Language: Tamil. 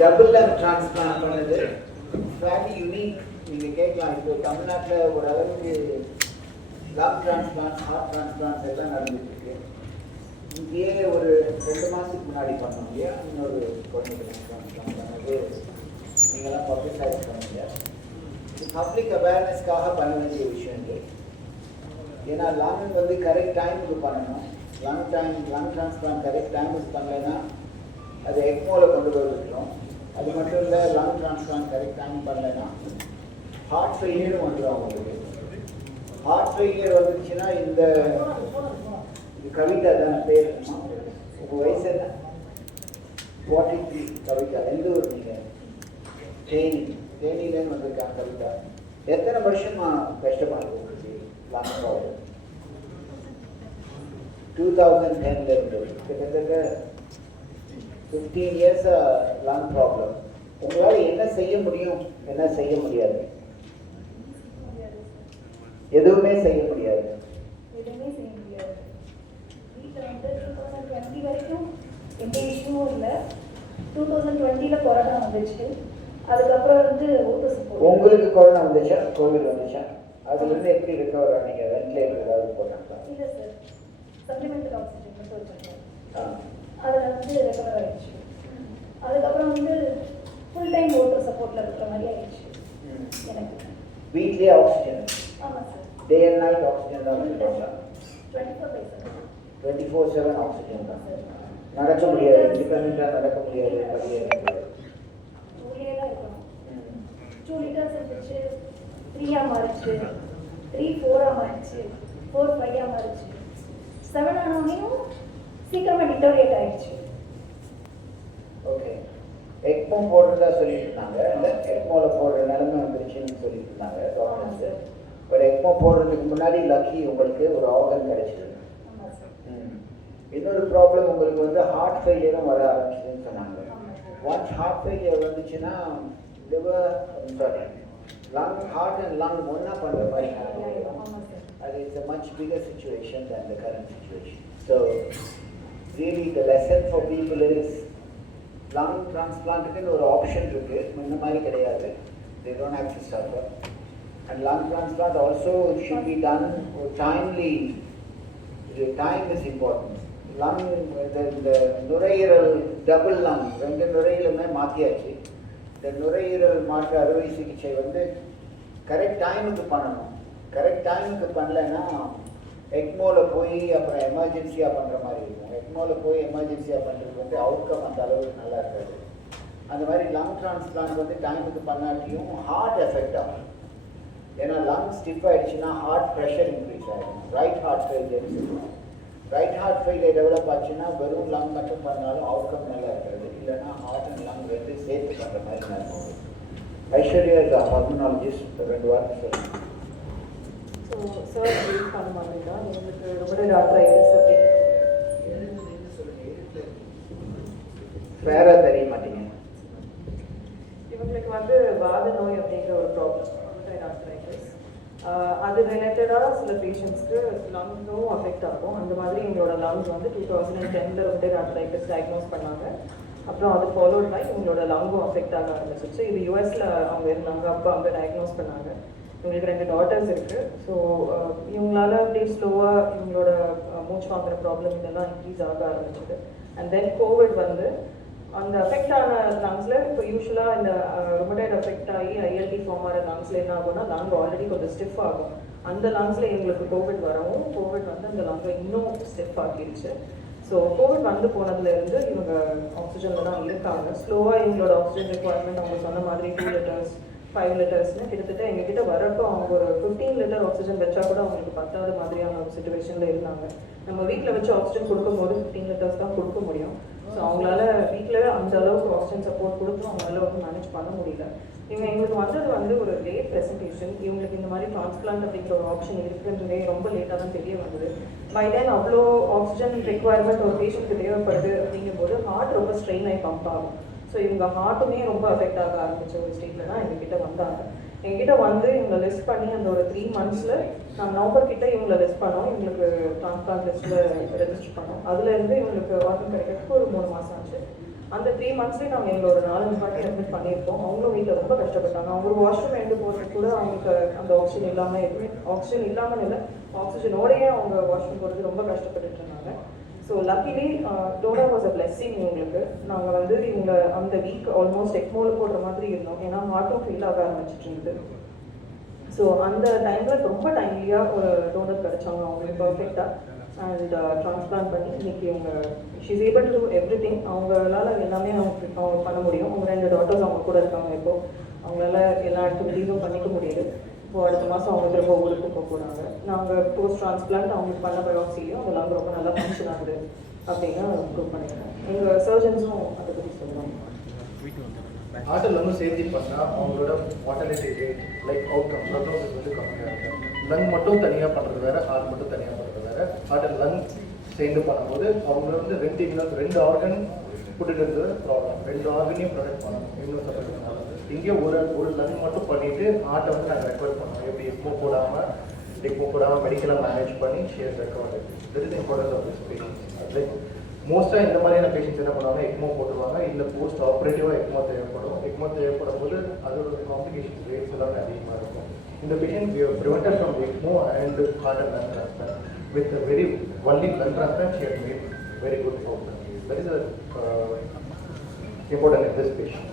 டபுள் லங் டிரான்ஸ்பிளான்ட் பண்ணது வெரி யூனிக். நீங்கள் கேட்கலாம், இப்போ தமிழ்நாட்டில் ஓரளவுக்கு லங் டிரான்ஸ்பிளான்ட், ஹார்ட் டிரான்ஸ்பிளான்ட் எல்லாம் நடந்துட்டு இருக்கு. இங்கேயே ஒரு 2 மாதத்துக்கு முன்னாடி பண்ணோம் இல்லையா, இன்னொரு குழந்தைக்கு டிரான்ஸ்பிளான்ட் பண்ணது நீங்களாம் பப்ளிசைஸ் பண்ணுங்க. இது பப்ளிக் அவேர்னஸ்க்காக பண்ண வேண்டிய விஷயம் இது. ஏன்னா லங் வந்து கரெக்ட் டைமுக்கு பண்ணணும். லங் டிரான்ஸ்பிளான்ட் கரெக்ட் டைமுக்கு பண்ணலைன்னா அது எக்மோவில் கொண்டு போய் விட்டுரும். அது மட்டும் இல்லை, லங் டிரான்ஸ்பிளான்ட் கரெக்ட் டைம் பண்ணலைன்னா ஹார்ட் ஃபெயிலியரும் வந்துடும் அவங்களுக்கு. ஹார்ட் ஃபெயிலியர் வந்துச்சுன்னா இந்த கவிதா தானே பேர், உங்கள் வயசு என்ன? 43 கவிதா. எந்த ஊர் நீங்கள்? தேனிலேருந்து வந்திருக்காங்க கவிதா. எத்தனை வருஷமா கஷ்டப்படுறது உங்களுக்கு லங் ப்ராப்ளம்? 2010 இருந்து கிட்டத்தட்ட 15 years லங் ப்ராப்ளம். உங்களால் என்ன செய்ய முடியும், என்ன செய்ய முடியாது? எதுவுமே செய்ய முடியாது. வீட்டில் வந்து 2020 வரைக்கும் எந்த இஷ்யூவும் இல்லை. 2020 கொரோனா வந்துச்சு. அதுக்கப்புறம் வந்து உங்களுக்கு கொரோனா வந்துச்சா, கோவிட் வந்துச்சா? அதுலேருந்து எப்படி ரெக்கவர் ஆனீங்க? வென்டிலேட்டர் ஏதாவது போட்டாங்களா? இல்லை சார், சப்ளிமெண்டல் ஆக்சிஜன் மட்டும் வச்சுருக்கோம். அதில் வந்து ரெக்கவர் ஆகிடுச்சு. அதுக்கப்புறம் வந்து ஃபுல் டைம் ஓட்டர் சப்போர்ட்டில் இருக்கிற மாதிரி ஆகிடுச்சு எனக்கு. வீட்லேயே ஆக்சிஜன்? ஆமாம் sir. Day and night oxygen தான் வச்சுருக்காங்களா? 24/7 ஆக்சிஜன் தான். நடக்க முடியாது, இண்டிபெண்டாக நடக்க முடியாது, வெளியே உள்ளே தான் இருக்கணும். 2 liters இருந்துச்சு, 3 மாறிச்சு, 3 4 மாறிச்சு, 4 5 மாறிச்சு, 7 ஆனவனையும் சீக்கிரமாக டிட்டோரியேட் ஆகிடுச்சு. ஓகே. எக்மோ போடுறதா சொல்லிட்டு இருந்தாங்க, இல்லை எக்மோவில் போடுற நிலைமை வந்துருச்சுன்னு சொல்லிட்டு இருந்தாங்க டாக்டர்ஸ். ஒரு எக்மோ போடுறதுக்கு முன்னாடி லக்கி உங்களுக்கு ஒரு ஆர்கன் கிடைச்சிது. இன்னொரு ப்ராப்ளம் உங்களுக்கு வந்து ஹார்ட் ஃபெயிலியரும் வர ஆரம்பிச்சதுன்னு சொன்னாங்க. ஒன்ஸ் ஹார்ட் ஃபெயிலியர் வந்துச்சுன்னா ஹார்ட் அண்ட் லங் ஒன்றா பண்ணுற மாதிரி அது it's a much bigger situation than the current situation. So really the lesson for people is lung transplantuக்குன்னு ஒரு ஆப்ஷன் இருக்குது, இந்த மாதிரி கிடையாது. They don't have to suffer. And lung transplant also should be done timely. The time is important. Lung, the நுரையீரல் டபுள் லங், 2 நுரையீரலுமே மாற்றியாச்சு. இந்த நுரையீரல் மாற்று அறுவை சிகிச்சை வந்து கரெக்ட் டைமுக்கு பண்ணணும். கரெக்ட் டைமுக்கு பண்ணலைன்னா எக்மோவில் போய் அப்புறம் எமர்ஜென்சியாக பண்ணுற மாதிரி இருக்கும். எக்மோவில் போய் எமர்ஜென்சியாக பண்ணுறது வந்து அவுட்கம் அந்த அளவுக்கு நல்லா இருக்காது. அந்த மாதிரி லங் டிரான்ஸ்பிளான்ட் வந்து டைமுக்கு பண்ணாட்டியும் ஹார்ட் எஃபெக்ட் ஆகும். ஏன்னா லங் ஸ்டிஃப் ஆகிடுச்சுன்னா ஹார்ட் ப்ரெஷர் இன்க்ரீஸ் ஆகிடும். ரைட் ஹார்ட் ஃபெயிலியர் டெவலப் ஆச்சுன்னா வெறும் லங் மட்டும் பண்ணாலும் அவுட்கம் நல்லா இருக்காது. இல்லைன்னா ஹார்ட் அண்ட் லங் வந்து சேர்த்து பண்ணுற மாதிரி நடக்கும். ஐஸ்வர்யா பல்மனாலஜிஸ்ட் 2 வாரம் சொல்லுங்கள். ஸோ சார் ப்ரீஃப் பண்ண மாதிரி தான் எங்களுக்கு ருமட்டாய்டு ஆர்த்ரைட்டிஸ் அப்படின்னு ஃபேராக தெரிய மாட்டீங்க. இவங்களுக்கு வந்து வாத நோய் அப்படிங்கிற ஒரு ப்ராப்ளம், ருமட்டாய்டு ஆர்த்ரைட்டிஸ். அது ரிலேட்டடாக சில பேஷண்ட்ஸ்க்கு லங்ஸும் அஃபெக்ட் ஆகும். அந்த மாதிரி எங்களோட லங்ஸ் வந்து 2010 ருமட்டாய்டு ஆர்த்ரைட்டிஸ் டயக்னோஸ் பண்ணாங்க. அப்புறம் அது ஃபாலோட் பை இவங்களோட லங்கும் அஃபெக்ட் ஆக ஆரம்பிச்சிச்சு. இது யூஎஸில் அவங்க இருந்தாங்க, அப்போ அங்கே டயக்னோஸ் பண்ணாங்க. இவங்களுக்கு 2 டாட்டர்ஸ் இருக்குது. ஸோ இவங்களால அப்படியே ஸ்லோவாக இவங்களோட மூச்சு வாங்குற ப்ராப்ளம் இதெல்லாம் இன்க்ரீஸ் ஆக ஆரம்பிச்சிது. அண்ட் தென் கோவிட் வந்து அந்த அஃபெக்ட் ஆன லங்ஸில் இப்போ யூஸ்வலாக இந்த ருமட்டாய்டு அஃபெக்ட் ஆகி ஐஎல்டி ஃபார்ம் ஆகிற லங்ஸில் என்ன ஆகும்னா லங் ஆல்ரெடி கொஞ்சம் ஸ்டிஃப் ஆகும். அந்த லங்ஸில் எங்களுக்கு கோவிட் வரவும் கோவிட் வந்து அந்த லங்கை இன்னும் ஸ்டிஃப் ஆக்கிடுச்சு. ஸோ கோவிட் வந்து போனதுலேருந்து இவங்க ஆக்சிஜனில் தான் இருக்காங்க. ஸ்லோவாக எங்களோட ஆக்சிஜன் ரெக்குவயர்மெண்ட் அவங்க சொன்ன மாதிரி 2 liters 5 litersன்னு கிட்டத்தட்ட எங்ககிட்ட வரப்போ அவங்க ஒரு 15 liter ஆக்சிஜன் வச்சா கூட அவங்களுக்கு பத்தாத மாதிரியான ஒரு சுச்சுவேஷனில் இருந்தாங்க. நம்ம வீட்டில் வச்சு ஆக்சிஜன் கொடுக்கும்போது 15 liters தான் கொடுக்க முடியும். ஸோ அவங்களால வீட்டில் அந்த அளவுக்கு ஆக்சிஜன் சப்போர்ட் கொடுத்தும் அவங்களால வந்து மேனேஜ் பண்ண முடியல. இவங்க எங்களுக்கு வந்தது வந்து ஒரு லேட் ப்ரெசன்டேஷன். இவங்களுக்கு இந்த மாதிரி டிரான்ஸ்பிளான்ட் அப்படிங்கிற ஒரு ஆப்ஷன் இருக்குன்றதே ரொம்ப லேட்டாக தான் தெரிய வந்தது. பை தென் அவ்வளோ ஆக்சிஜன் ரெக்குவயர்மெண்ட் ஒரு பேஷண்ட்க்கு தேவைப்படுது அப்படிங்கும்போது ஹார்ட் ரொம்ப ஸ்ட்ரெயின் ஆகி பம்ப் ஆகும். ஸோ இவங்க ஹார்ட்டுமே ரொம்ப அஃபெக்ட் ஆக ஆரம்பிச்ச ஒரு ஸ்டேட்டில் தான் எங்ககிட்ட வந்தாங்க. எங்ககிட்ட வந்து இவங்களை லிஸ்ட் பண்ணி அந்த ஒரு 3 months நாங்கள் நவம்பர் கிட்ட இவங்களை லிஸ்ட் பண்ணோம். இவங்களுக்கு டிரான்ஸ்பிளான்ட் லிஸ்ட்டில் ரெஜிஸ்டர் பண்ணோம். அதுலேருந்து இவங்களுக்கு ஆர்கன் கிடைக்கிறதுக்கு ஒரு 3 மாதம் ஆச்சு. அந்த 3 monthsலேயே நாங்கள் எங்களோட 4 வாட்டி அட்மிட் பண்ணியிருக்கோம். அவங்களும் வீட்டில் ரொம்ப கஷ்டப்பட்டாங்க. அவங்க வாஷ்ரூம் எடுத்து போகிறதுக்கு கூட அவங்களுக்கு அந்த ஆக்சிஜன் இல்லாமல் இல்லை, ஆக்சிஜனோடையே அவங்க வாஷ்ரூம் போகிறது ரொம்ப கஷ்டப்பட்டுட்டு இருந்தாங்க. So luckily donor was a blessing இவங்களுக்கு. நாங்கள் வந்து இவங்க அந்த வீக் ஆல்மோஸ்ட் எக்மோவில் போடுற மாதிரி இருந்தோம். ஏன்னா ஹார்ட்டும் ஃபீல் ஆக ஆரம்பிச்சிட்டு இருந்தது. ஸோ அந்த டைமில் ரொம்ப டைம்லியாக ஒரு டோனர் கிடச்சாங்க அவங்களுக்கு பர்ஃபெக்டாக. அண்ட் ட்ரான்ஸ்பிளான்ட் பண்ணி இன்னைக்கு அவங்க ஷீஸ் ஏபிள் டு எவ்ரிதிங். அவங்களால எல்லாமே அவங்க பண்ண முடியும். அவங்க 2 டாட்டர்ஸ் அவங்க கூட இருக்காங்க. இப்போது அவங்களால எல்லா ஆக்டிவிட்டீஸும் பண்ணிக்க முடியுது. இப்போது அடுத்த மாதம் அவங்க திரும்ப ஊருக்கு போக போகிறாங்க. நாங்கள் போஸ்ட் ட்ரான்ஸ்பிளான்ட் அவங்களுக்கு பண்ண பயோப்சியும் அதெல்லாம் ரொம்ப நல்லா ஃபங்க்ஷன் ஆகுது அப்படின்னு ப்ரூவ் பண்ணிக்கிறோம். எங்கள் சர்ஜன்ஸும் அதை பற்றி சொல்லுவாங்க. ஹார்ட்டில் வந்து சேர்த்தி பண்ணால் அவங்களோட mortality rate like outcome prognosis வந்து கம்மியாக இருக்கும். லங் மட்டும் தனியாக பண்ணுறது வேறு, ஹார்ட் மட்டும் தனியாக பண்ணுறது வேறு. ஹார்ட் அண்ட் லங் சேர்ந்து பண்ணும்போது அவங்க வந்து 2 ஆர்கன் கூட்டிகிட்டு இருந்தது ப்ராப்ளம். 2 ஆர்கனையும் ப்ரொடெக்ட் பண்ணணும். இன்னும் சப்போர்ட் பண்ணணும். இங்கே ஒரு லங் மட்டும் பண்ணிவிட்டு ஹார்ட்டை வந்து நாங்கள் ரெக்கவர் பண்ணோம். எப்படி எக்மோ போடாமல் மெடிக்கலாக மேனேஜ் பண்ணி she recover. This is importance of this patients. Like மோஸ்ட்டாக இந்த மாதிரியான பேஷண்ட்ஸ் என்ன பண்ணுவாங்க, எக்மோ போட்டுருவாங்க. இல்லை போஸ்ட் ஆப்ரேட்டிவாக எக்மோ தேவைப்படும் போது அதோட காம்ப்ளிகேஷன்ஸ் ரேட்ஸ் எல்லாமே அதிகமாக இருக்கும். இந்த patient prevented from ECMO and heart and lung transplant with very only lung transplant she had made very good outcome. That is important in this patient.